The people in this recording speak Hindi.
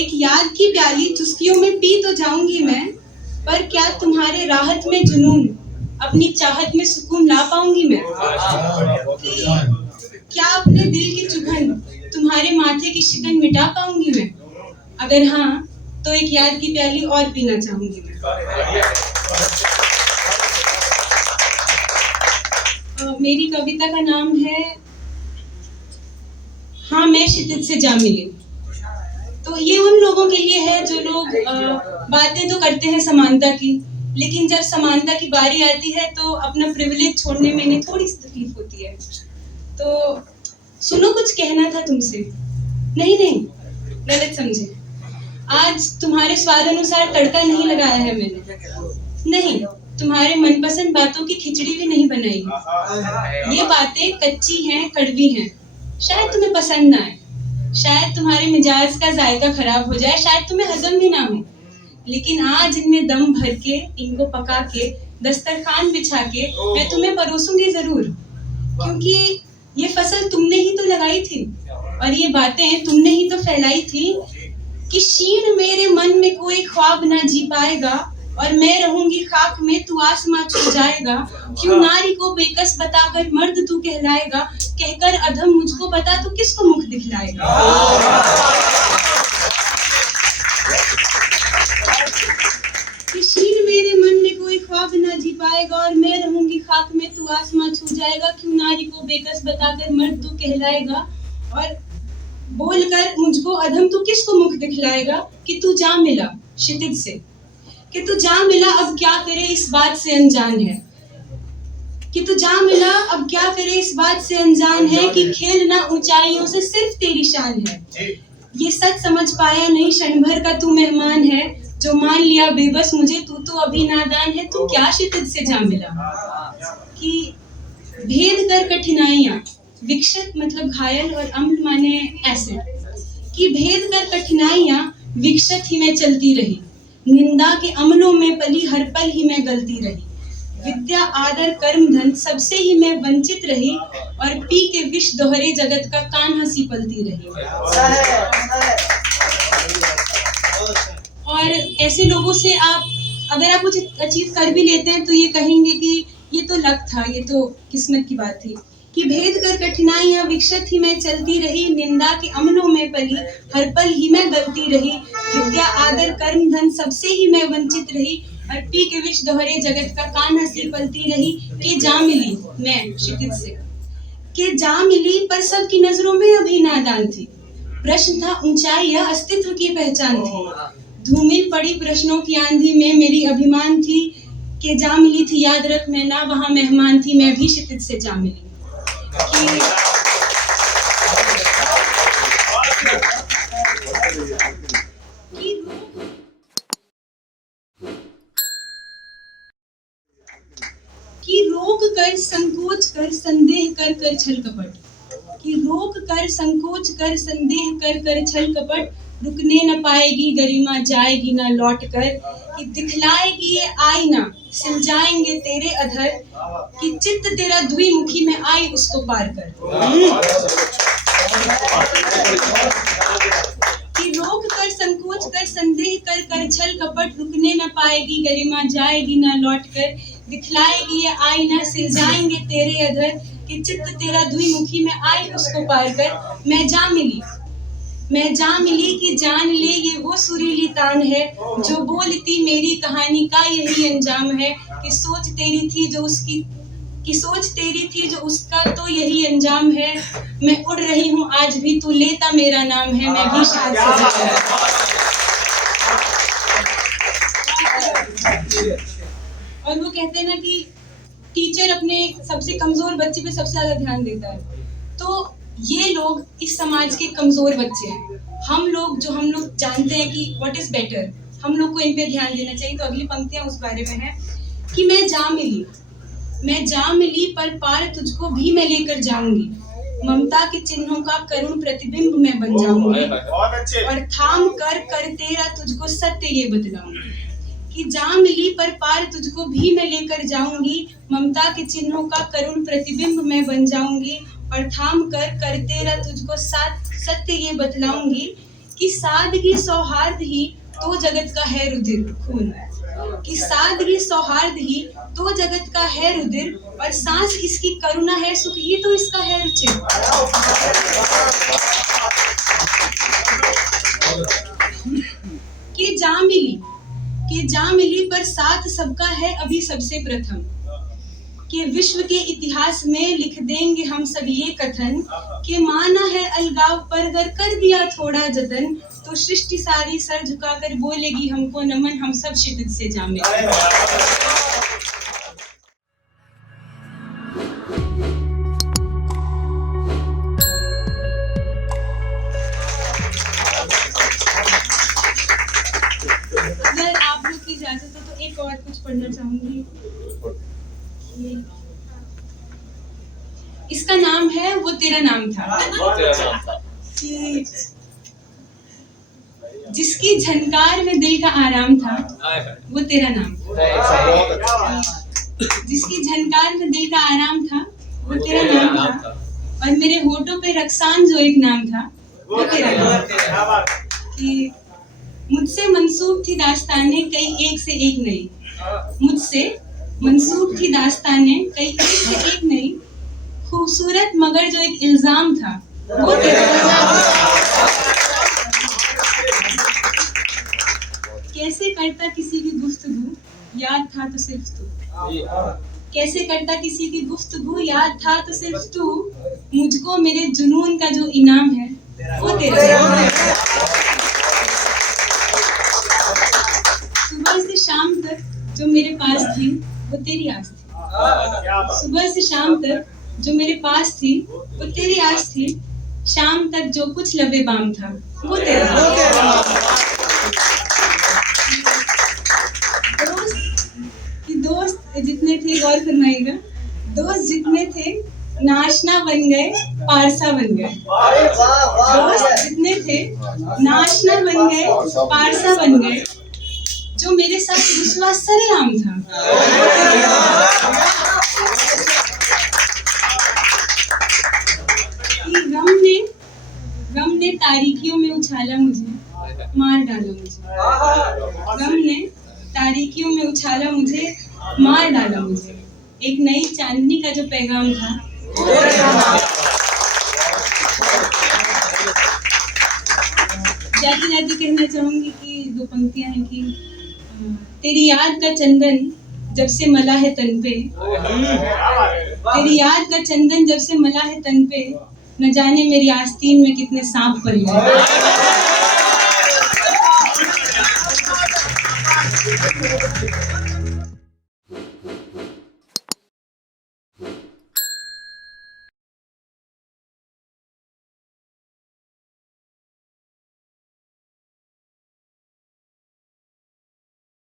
एक याद की प्याली चुस्कियों में पी तो जाऊंगी मैं, पर क्या तुम्हारे राहत में जुनून, अपनी चाहत में सुकून ला पाऊंगी मैं? क्या अपने दिल की चुभन, तुम्हारे माथे की शिकन मिटा पाऊंगी मैं? अगर हाँ, तो एक याद की प्याली और पीना चाहूंगी मैं। मेरी कविता का नाम है हाँ मैं क्षितिज से जा मिली। तो ये उन लोगों के लिए है जो लोग बातें तो करते हैं समानता की, लेकिन जब समानता की बारी आती है तो अपना प्रिविलेज छोड़ने में इन्हें थोड़ी सी तकलीफ होती है। तो सुनो, कुछ कहना था तुमसे। नहीं नहीं, गलत समझे। आज तुम्हारे स्वाद अनुसार तड़का नहीं लगाया है मैंने, नहीं, तुम्हारे मनपसंद बातों की खिचड़ी भी नहीं बनाई। ये बातें कच्ची हैं, कड़वी हैं, शायद तुम्हें पसंद ना आए, शायद तुम्हारे मिजाज का जायका खराब हो जाए, शायद तुम्हें हजम भी ना हो, लेकिन आज इनमें दम भर के, इनको पका के, दस्तरखान बिछा के मैं तुम्हें परोसूंगी जरूर, क्योंकि ये फसल तुमने ही तो लगाई थी और ये बातें तुमने ही तो फैलाई थी कि क्षीण मेरे मन में कोई ख्वाब ना जी पाएगा और मैं रहूंगी खाक में, तू आसमां छू जाएगा। क्यों नारी को बेकस बताकर मर्द तू कहलाएगा, कहकर अधम मुझको बता तू किसको मुख दिखलाएगा। क्षीण मेरे मन में कोई ख्वाब ना जी पाएगा और मैं रहूंगी खाक में, तू आसमां छू जाएगा। क्यों नारी को बेकस बताकर मर्द तू कहलाएगा और बोलकर मुझको अधम तू किसको मुख दिखलाएगा। कि तू जा मिला क्षितिज से, कि तू जा मिला अब क्या करे इस बात से अनजान है, कि तू जा मिला अब क्या करे इस बात से अनजान है कि खेलना ऊंचाइयों से सिर्फ तेरी शान है। ये सच समझ पाया नहीं क्षण भर का तू मेहमान है, जो मान लिया बेबस मुझे तू तो अभी नादान है। तू क्या क्षितिज से जा मिला कि भेद कर कठिनाइयां, विक्षत मतलब घायल और अम्ल माने एसिड, कि भेद कर कठिनाइयां विक्षत ही मैं चलती रही, निंदा के अमलों में पली हर पल ही मैं गलती रही, विद्या आदर कर्म धन सबसे ही मैं वंचित रही और पी के विष दोहरे जगत का कान हंसी पलती रही। और ऐसे लोगों से आप अगर आप कुछ अचीव कर भी लेते हैं तो ये कहेंगे कि ये तो लक था, ये तो किस्मत की बात थी। कि भेद कर कठिनाइयां विक्षत ही मैं चलती रही, निंदा के अमलों में पली हर पल ही मैं गलती रही, विद्या आदर कर्म धन सबसे ही मैं वंचित रही और पी के विष दोहरे जगत का कान हंसी पलती रही। कि जा मिली मैं क्षितिज से, कि जा मिली पर सबकी नजरों में अभी नादान थी, प्रश्न था ऊंचाई या अस्तित्व की पहचान थी, धूमिल पड़ी प्रश्नों की आंधी में मेरी अभिमान थी। कि जा मिली थी याद रख मैं ना वहां मेहमान थी, मैं भी क्षितिज से जा मिली। कि रोक कर संकोच कर संदेह कर कर छल कपट, कि रोक कर संकोच कर संदेह कर कर छल कपट, रुकने न पाएगी गरिमा जाएगी न लौट कर, कि दिखलाएगी ये आईना सिल जाएंगे तेरे अधर, कि चित्त तेरा द्विमुखी में आई उसको पार कर। कि रोक कर संकोच कर संदेह कर कर छल कपट, रुकने न पाएगी गरिमा जाएगी न लौट कर, दिखलाएगी ये आईना सिल जाएंगे तेरे अधर, कि चित्त तेरा द्विमुखी में आई उसको पार कर। मैं जा मिली कि जान ले ये वो सुरीली तान है, जो बोलती मेरी कहानी का यही अंजाम है, कि सोच तेरी थी जो उसकी, कि सोच तेरी थी जो उसका तो यही अंजाम है, मैं उड़ रही हूँ आज भी तू लेता मेरा नाम है, मैं भी शायद से। और वो कहते हैं ना कि टीचर अपने सबसे कमजोर बच्चे पे सबसे ज्यादा ध्यान देता है, तो ये लोग इस समाज के कमजोर बच्चे हैं। हम लोग जानते हैं कि व्हाट इज बेटर, हम लोग को इन पे ध्यान देना चाहिए। तो अगली पंक्तियां उस बारे में है कि मैं जा मिली पर पार तुझको भी मैं लेकर जाऊंगी, ममता के चिन्हों का करुण प्रतिबिंब मैं बन जाऊंगी और थाम कर तेरा तुझको सत्य ये बतलाऊंगी। कि जा मिली पर पार तुझको भी मैं लेकर जाऊंगी, ममता के चिन्हों का करुण प्रतिबिंब मैं बन जाऊंगी और थाम कर तेरा तुझको सत्य ये बतलाऊंगी। कि सादगी सौहार्द ही तो जगत का है रुधिर खून, कि सादगी सौहार्द ही तो जगत का है रुधिर, और सांस इसकी करुणा है, सुख ही तो इसका है रुचिर। कि जा मिली पर साथ सबका है अभी सबसे प्रथम, कि विश्व के इतिहास में लिख देंगे हम सब ये कथन, कि माना है अलगाव पर अगर कर दिया थोड़ा जतन, तो सृष्टि सारी सर झुकाकर बोलेगी हमको नमन, हम सब क्षितिज से जा मिले। अगर आप लोग की इजाजत हो तो एक और कुछ पढ़ना चाहूंगी। इसका नाम है वो तेरा नाम था। कि जिसकी झनकार में दिल का आराम था, वो तेरा नाम था। जिसकी झनकार में दिल का आराम था, वो तेरा नाम था। और मेरे होठों पे रक्सान जो एक नाम था, वो तेरा नाम था। कि मुझसे मंसूब थी दास्तानें कई एक से एक नई, मुझसे मंसूब थी दास्तानें कई एक से एक नई, खूबसूरत मगर जो एक इल्जाम था, वो तेरा नाम था। कैसे करता किसी की गुफ्तगू, याद था तो सिर्फ तू। कैसे करता किसी की गुफ्तगू, याद था तो सिर्फ तू, मुझको मेरे जुनून का जो इनाम है, वो तेरा नाम है। सुबह से शाम तक जो मेरे पास थी, वो तेरी आस थी। सुबह से शाम तक जो मेरे पास थी, वो तेरी आस थी। शाम तक जो कुछ लबे बाम था, वो तेरा नाम था। दोस्त जितने थे, गौर फरमाइएगा, दोस्त जितने थे नाशना बन गए, पारसा बन गए। दोस्त जितने थे नाशना बन गए, पारसा बन गए, जो मेरे साथ रुसवा सरेआम था। कि गम ने तारीकियों में उछाला मुझे, मार डाला मुझे। गम ने तारीकियों में उछाला मुझे, मार डाला मुझे। एक नई चांदनी का जो पैगाम था, जाती जाती कहना चाहूंगी कि दो पंक्तियां हैं कि तेरी याद का चंदन जब से मला है तन पे, तेरी याद का चंदन जब से मला है तन पे, न जाने मेरी आस्तीन में कितने सांप पल गए।